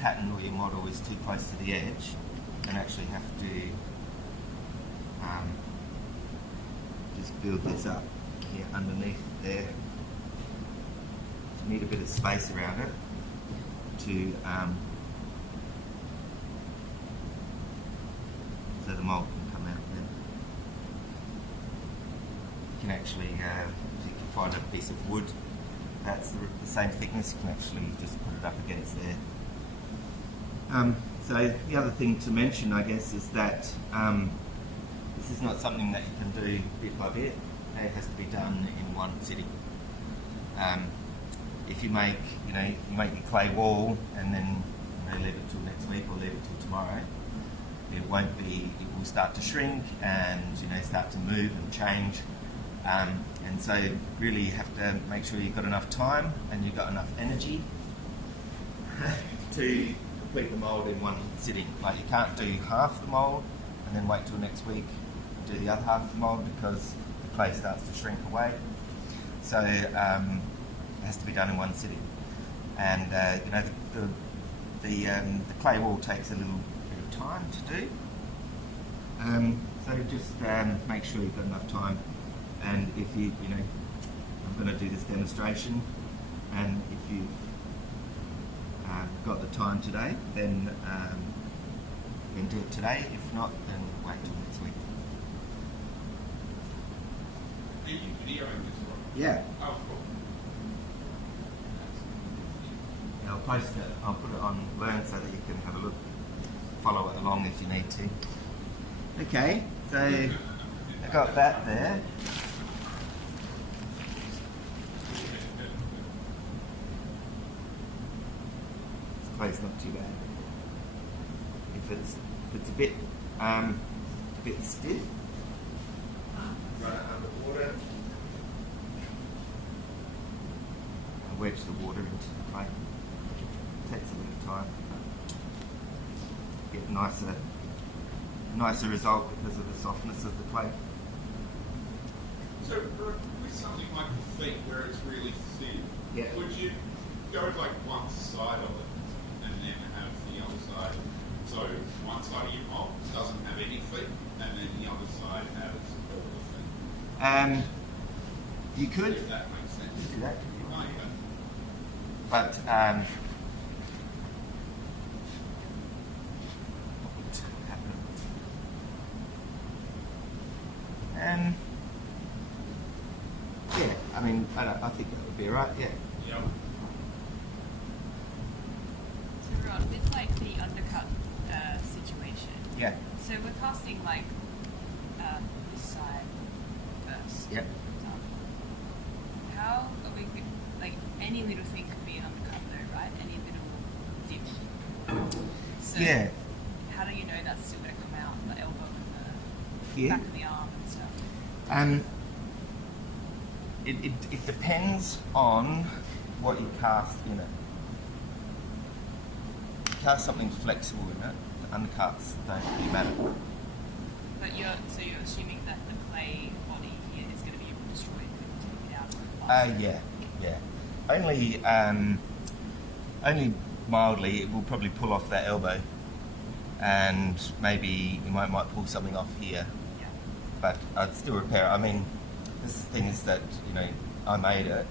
pattern or your model is too close to the edge, and actually have to just build this up here underneath there. You need a bit of space around it to so the mould can come out then. You can actually, if you can find a piece of wood that's the same thickness, you can actually just put it up against there. So the other thing to mention, I guess, is that this is not something that you can do bit by bit. It has to be done in one sitting. If you make, you make your clay wall and then leave it till next week or leave it till tomorrow, it will start to shrink and start to move and change. And so really you have to make sure you've got enough time and you've got enough energy to complete the mould in one sitting. Like, you can't do half the mould and then wait till next week and do the other half of the mould, because the clay starts to shrink away. So it has to be done in one sitting. And the clay wall takes a little bit of time to do. So just make sure you've got enough time. And if I'm going to do this demonstration, and if you've got the time today, then you can do it today. If not, then wait till next week. Are you videoing this one? Yeah. Oh, cool. I'll post it. I'll put it on Learn so that you can have a look, follow it along if you need to. Okay, so I got that there. It's not too bad. If it's a bit stiff, run it under water. And wedge the water into the clay. It takes a bit of time. Get nicer result because of the softness of the clay. So with something like the feet where it's really thin, yeah, would you go with like one side of it and then have the other side? So one side of your mould doesn't have any feet, and then the other side has all the feet. You could. If that makes sense. You could do that. Oh, yeah. But yeah, I mean, I think that would be alright, yeah. Yep. So Rod, with like the undercut situation, Yeah. so we're casting like this side first. Yep. How are we, like, any little thing could be an undercut though, right? Any little dip. So Yeah. how do you know that's still going to come out, the elbow and the Yeah. back of the arm and stuff? It depends on what you cast in it. If you cast something flexible in it, the undercuts don't really matter. But you're assuming that the clay body here is going to be destroyed and take it out of the plaster? Yeah. Only mildly. It will probably pull off that elbow, and maybe you might pull something off here. Yeah. But I'd still repair it. I mean, this thing is that, I made it,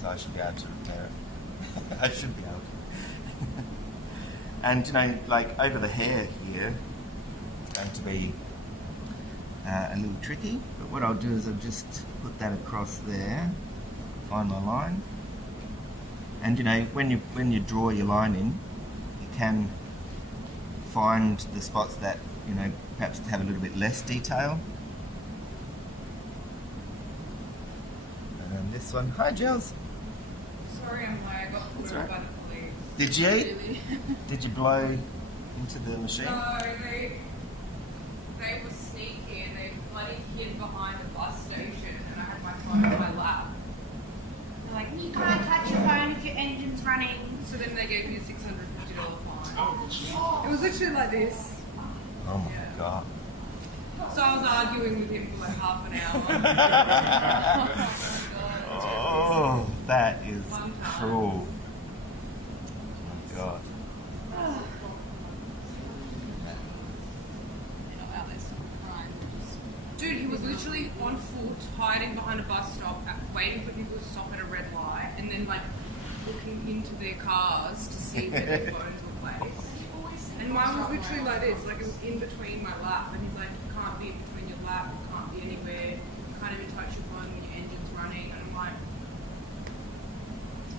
so I should be able to repair it. I should be able to. And, like over the hair here, it's going to be a little tricky, but what I'll do is I'll just put that across there, find my line. And, when you draw your line in, you can find the spots that, perhaps have a little bit less detail. And this one. Hi, Gels. Sorry, I'm late. I got pulled over by the police. Did you? Really? Did you blow into the machine? No, they were sneaky and they bloody hid behind the bus station, and I had my phone on my lap. They're like, you can't touch your phone if your engine's running. So then they gave me a $650 fine. Oh, It was literally like this. Oh my Yeah. God. So I was arguing with him for like half an hour. Oh, that is Fun time. cruel. Oh my God. literally on foot, hiding behind a bus stop, waiting for people to stop at a red light, and then like looking into their cars to see where their phones were placed. And mine was literally like this, like it was in between my lap, and he's like, you can't be in between your lap, you can't be anywhere, you can't even touch your phone when your engine's running. And I'm like,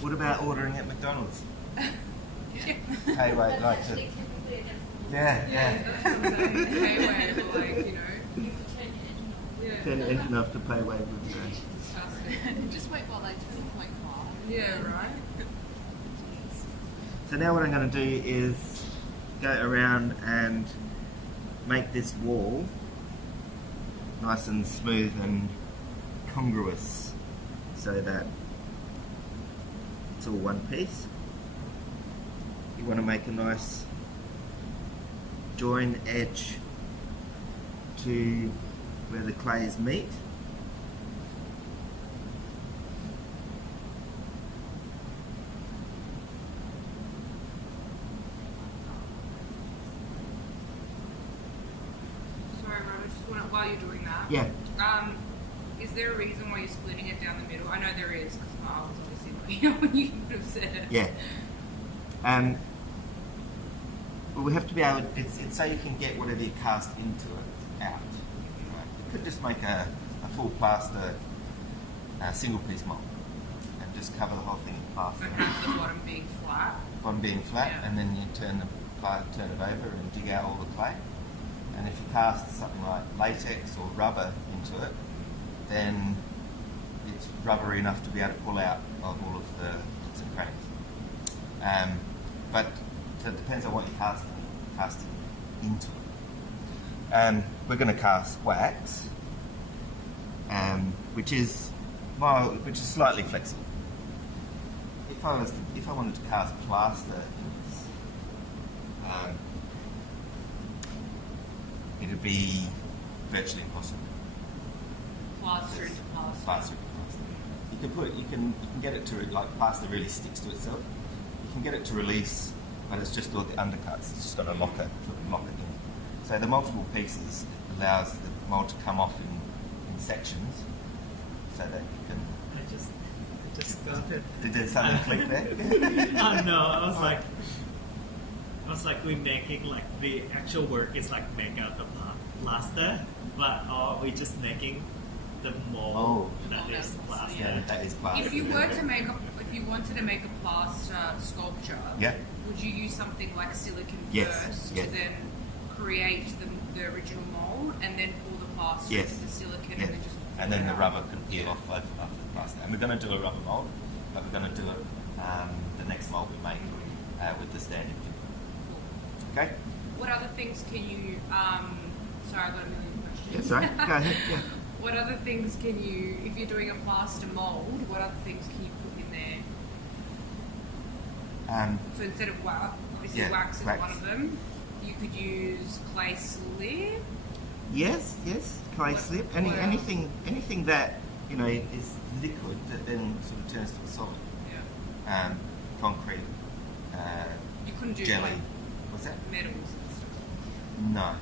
What about ordering at McDonald's? yeah. Hey, wait, like to, yeah. That's what I'm saying. Payway, or like, you know. Yeah. Turn the engine off to pay away with you. Disgusting. Just wait while they turn the car. Yeah, right? So now what I'm going to do is go around and make this wall nice and smooth and congruous so that it's all one piece. You want to make a nice join edge to where the clays meet. Sorry, Robert, just want to, while you're doing that. Yeah. Is there a reason why you're splitting it down the middle? I know there is, because I was obviously not here when you would have said it. Yeah. Well, we have to be able. It's so you can get whatever you cast into it out. You could just make a full plaster single piece mold and just cover the whole thing in plaster. So have the bottom being flat. Bottom being flat, Yeah. and then you turn it over and dig out all the clay. And if you cast something like latex or rubber into it, then it's rubbery enough to be able to pull out of all of the nooks and crannies. But so it depends on what you're casting into it. We're going to cast wax, which is slightly flexible. If I wanted to cast plaster in this, it would be virtually impossible. Plaster into plaster. Plaster into plaster. You can get it to, like, plaster really sticks to itself. You can get it to release, but it's just all the undercuts. It's just got to lock it in. So the multiple pieces allows the mold to come off in sections, so that you can. I just got it. Did something click there? Oh no, I was like we making like the actual work is like make out the plaster, but we just making the mold that is plaster. Yeah, that is plaster. If you wanted to make a plaster sculpture, Yeah. would you use something like silicon Yes, first yes. to then create the original mold and then pour the plaster Yes. into the silicon Yeah. and then just And then the rubber can peel off of the plaster. And we're going to do a rubber mold, but we're going to do it the next mold we make with the standard figure. Okay? What other things can you? Sorry, I've got a million questions. Yeah, sorry. Go ahead. Yeah. What other things can you, if you're doing a plaster mold, what other things can you put in there? So instead of wax, obviously Yeah, wax is wax. one of them. You could use clay slip. Yes, clay What- slip. what else? Anything that is liquid that then sort of turns to a solid. Yeah. Concrete. You couldn't do Jelly. like What's that? metals and stuff. No, not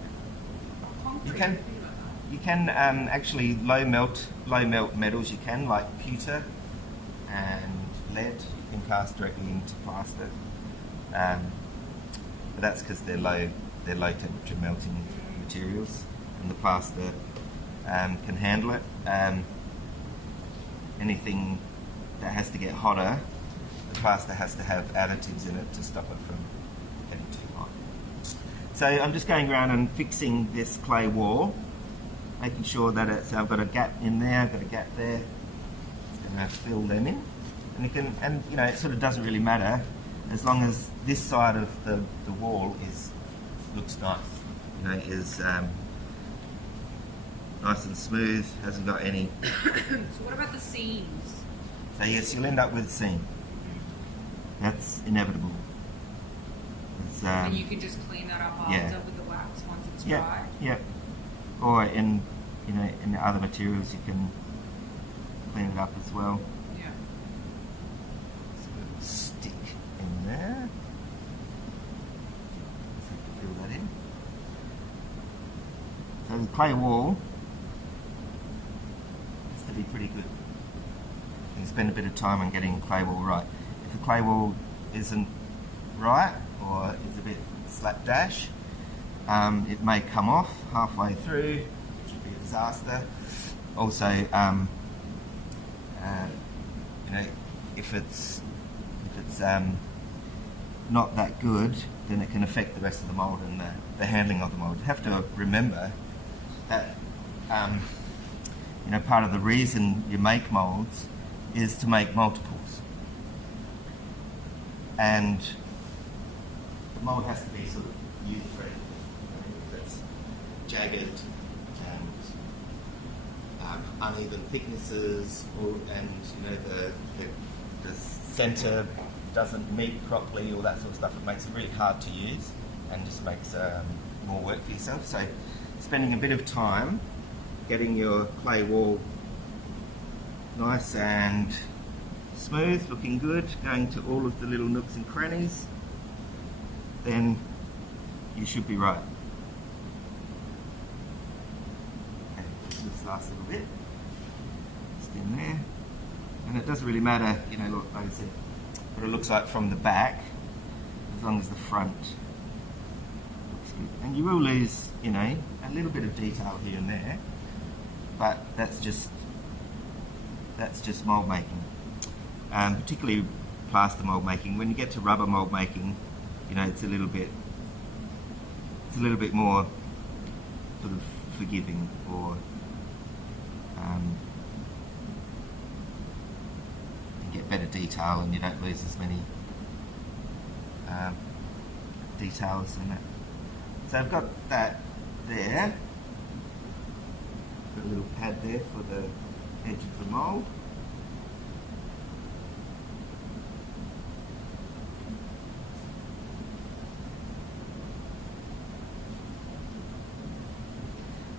really. Concrete. You can- think about that. You can actually low melt metals. You can, like pewter and lead. You can cast directly into plaster, but that's because they're low temperature melting materials, and the plaster can handle it. Anything that has to get hotter, the plaster has to have additives in it to stop it from getting too hot. So I'm just going around and fixing this clay wall, making sure that I've got a gap in there, I've got a gap there. Just going to fill them in, and it sort of doesn't really matter as long as this side of the wall looks nice, is nice and smooth, hasn't got any. So what about the seams? So yes, you'll end up with a seam. That's inevitable. It's, And you can just clean that up yeah. after with the wax once it's yeah, dry. yeah. Or in the other materials, you can clean it up as well. Yeah. Stick in there. Just have to fill that in. So the clay wall pretty good. You spend a bit of time on getting the clay wall right. If the clay wall isn't right or is a bit slapdash, it may come off halfway through, which would be a disaster. Also, you know, if it's not that good, then it can affect the rest of the mould and the handling of the mould. You have to remember that you know, part of the reason you make moulds is to make multiples, and the mould has to be sort of user-friendly. If it's jagged and uneven thicknesses, and you know the centre doesn't meet properly, all that sort of stuff, it makes it really hard to use and just makes more work for yourself. So spending a bit of time getting your clay wall nice and smooth, looking good, going to all of the little nooks and crannies, then you should be right. Okay, this last little bit, just in there, and it doesn't really matter, you know, look, like I said, what it looks like from the back, as long as the front looks good. And you will lose, you know, a little bit of detail here and there, but that's just mould making. Particularly plaster mould making. When you get to rubber mould making, you know, it's a little bit more sort of forgiving, or you get better detail and you don't lose as many details in it. So I've got that there. Got a little pad there for the edge of the mould.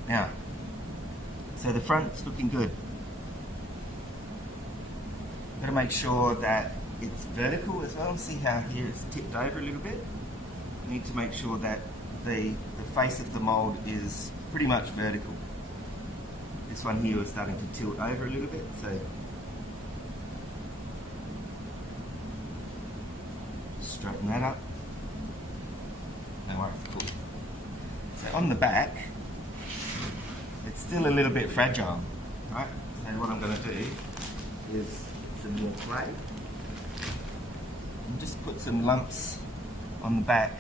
Now, so the front's looking good. Got to make sure that it's vertical as well. See how here it's tipped over a little bit? You need to make sure that the face of the mould is pretty much vertical. This one here was starting to tilt over a little bit, so straighten that up. No worries, cool. So on the back, it's still a little bit fragile, right? So what I'm going to do is some more clay and just put some lumps on the back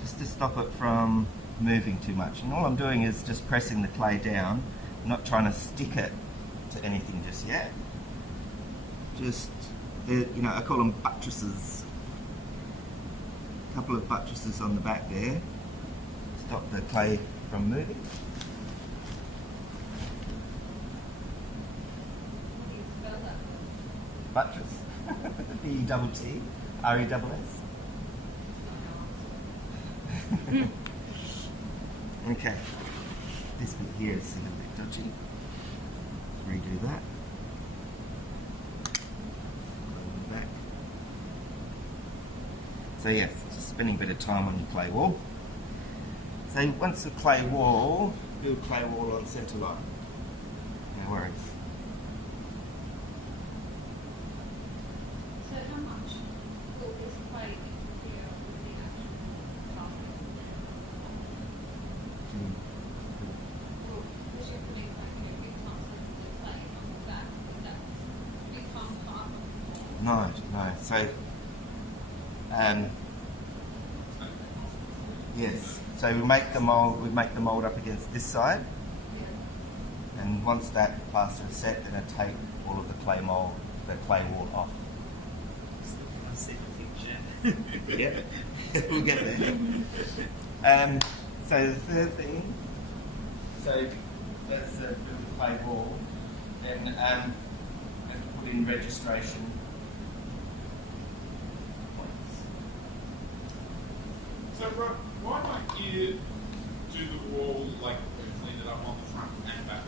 just to stop it from moving too much. And all I'm doing is just pressing the clay down. I'm not trying to stick it to anything just yet. Just, you know, I call them buttresses. A couple of buttresses on the back there. Stop the clay from moving. Buttress. B-double-T, R-E-double-S. Okay. This bit here is a little bit dodgy. Redo that. Back. So yes, just spending a bit of time on your clay wall. So once the clay wall, build clay wall on centre line. No worries. So how much will this clay here with the actual plaster? Well, because you're putting like a big clumps of clay on that becomes part of the wall. No. So, yes. So we make the mould up against this side, and once that plaster is set, then I take all of the clay wall off. I see the picture. Yeah, we'll get there. So the third thing, so that's the clay wall. Then I have to put in registration points. So, Rob, why don't you do the wall like clean it up on the front and back?